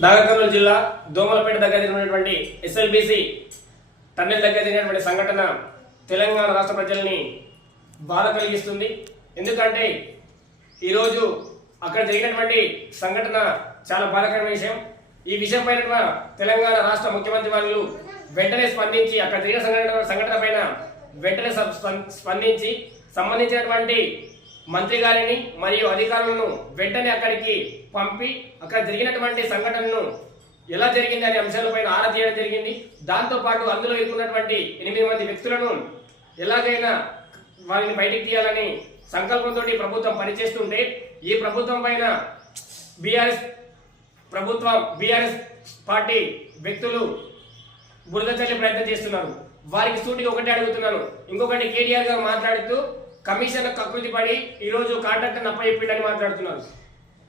నాగర్కర్నూలు జిల్లా దోమలపేట దగ్గర జరిగినటువంటి ఎస్ఎల్బిసి టన్నెల్ దగ్గర జరిగినటువంటి సంఘటన తెలంగాణ రాష్ట్ర ప్రజల్ని బాధ కలిగిస్తుంది. ఎందుకంటే ఈరోజు అక్కడ జరిగినటువంటి సంఘటన చాలా బాధాకరమైన విషయం. ఈ విషయం పైన తెలంగాణ రాష్ట్ర ముఖ్యమంత్రి వాళ్ళు వెంటనే స్పందించి అక్కడ జరిగిన సంఘటన సంఘటన పైన వెంటనే స్పం- స్పందించి సంబంధించినటువంటి మంత్రి గారిని మరియు అధికారులను వెంటనే అక్కడికి పంపి అక్కడ జరిగినటువంటి సంఘటనను ఎలా జరిగింది అనే అంశాలపైన ఆరా తీయడం జరిగింది. దాంతో పాటు అందులో ఇరుకున్నటువంటి ఎనిమిది మంది వ్యక్తులను ఎలాగైనా వారిని బయటికి తీయాలని సంకల్పంతో ప్రభుత్వం పనిచేస్తుంటే ఈ ప్రభుత్వం పైన బీఆర్ఎస్ ప్రభుత్వం బీఆర్ఎస్ పార్టీ వ్యక్తులు బురద చల్లే ప్రయత్నం చేస్తున్నారు. వారికి సూటిగా ఒకటి అడుగుతున్నాను. ఇంకొకటి కేటీఆర్ గారు మాట్లాడుతూ కమిషన్ కకృతి పడి ఈరోజు కాంట్రాక్టర్ నప్ప అప్పచెప్పిండని మాట్లాడుతున్నారు.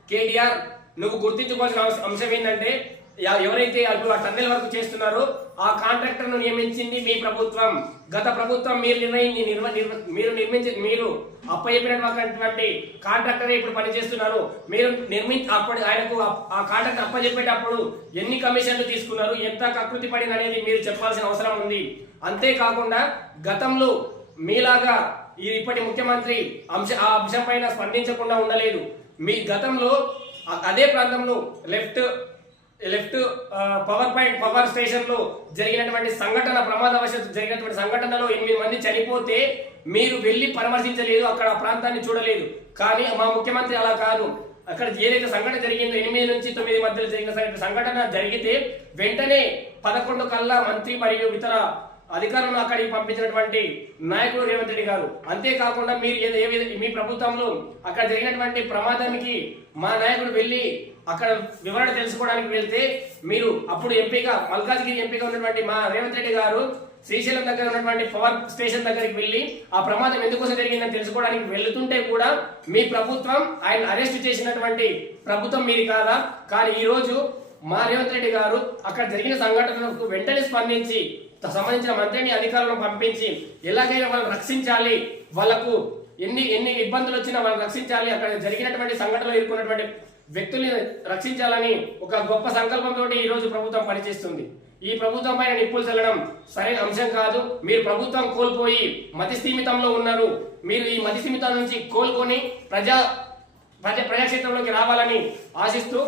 కేటీఆర్ నువ్వు గుర్తించుకోవాల్సిన అంశం ఏంటంటే ఎవరైతే అటు ఆ టన్నెల్ వర్క్ చేస్తున్నారో ఆ కాంట్రాక్టర్ను నియమించింది మీ ప్రభుత్వం. గత ప్రభుత్వం మీరు నిర్ణయించి నిర్వ మీరు నిర్మించి మీరు అప్పచెప్పినటువంటి కాంట్రాక్టరే ఇప్పుడు పనిచేస్తున్నారు. మీరు నిర్మి అప్పుడు ఆయనకు ఆ- కాంట్రాక్టర్ అప్పచెప్పేటప్పుడు ఎన్ని కమిషన్లు తీసుకున్నారు ఎంత కకృతి పడింది అనేది మీరు చెప్పాల్సిన అవసరం ఉంది. అంతేకాకుండా గతంలో మీలాగా ఈ ఇప్పటి ముఖ్యమంత్రి అంశ ఆ అంశం పైన స్పందించకుండా ఉండలేదు. మీ గతంలో అదే ప్రాంతంలో left left power point power స్టేషన్లో జరిగినటువంటి సంఘటన ప్రమాదవశాత్తు జరిగినటువంటి సంఘటనలో ఎనిమిది మంది చనిపోతే మీరు వెళ్ళి పరామర్శించలేదు అక్కడ ఆ ప్రాంతాన్ని చూడలేదు. కానీ మా ముఖ్యమంత్రి అలా కాదు. అక్కడ ఏదైతే సంఘటన జరిగిందో ఎనిమిది నుంచి తొమ్మిది మధ్యలో జరిగిన సంఘటన జరిగితే వెంటనే పదకొండు కల్లా మంత్రి మరియు ఇతర అధికారులను అక్కడికి పంపించినటువంటి నాయకుడు రేవంత్ రెడ్డి గారు. అంతేకాకుండా మీరు ఏ మీ ప్రభుత్వంలో అక్కడ జరిగినటువంటి ప్రమాదానికి మా నాయకుడు వెళ్ళి అక్కడ వివరణ తెలుసుకోవడానికి వెళ్తే మీరు అప్పుడు ఎంపీగా మల్కాజ్గిరి ఎంపీగా ఉన్నటువంటి మా రేవంత్ రెడ్డి గారు శ్రీశైలం దగ్గర ఉన్నటువంటి పవర్ స్టేషన్ దగ్గరికి వెళ్ళి ఆ ప్రమాదం ఎందుకోసం జరిగిందని తెలుసుకోవడానికి వెళ్తుంటే కూడా మీ ప్రభుత్వం ఆయన అరెస్ట్ చేసినటువంటి ప్రభుత్వం మీది కాదా? కానీ ఈరోజు మా రేవంత్ రెడ్డి గారు అక్కడ జరిగిన సంఘటనలకు వెంటనే స్పందించి సంబంధించిన మంత్రిని అధికారులను పంపించి ఎలాగైనా వాళ్ళని రక్షించాలి వాళ్ళకు ఎన్ని ఎన్ని ఇబ్బందులు వచ్చినా వాళ్ళని రక్షించాలి అక్కడ జరిగినటువంటి సంఘటనలు ఎదుర్కొన్నటువంటి వ్యక్తుల్ని రక్షించాలని ఒక గొప్ప సంకల్పంతో ఈ రోజు ప్రభుత్వం పనిచేస్తుంది. ఈ ప్రభుత్వం పైన నిప్పులు చల్లడం సరైన అంశం కాదు. మీరు ప్రభుత్వం కోల్పోయి మతి స్థిమితంలో ఉన్నారు. మీరు ఈ మతి స్థిమితం నుంచి కోలుకొని ప్రజా ప్రజా ప్రజాక్షేత్రంలోకి రావాలని ఆశిస్తూ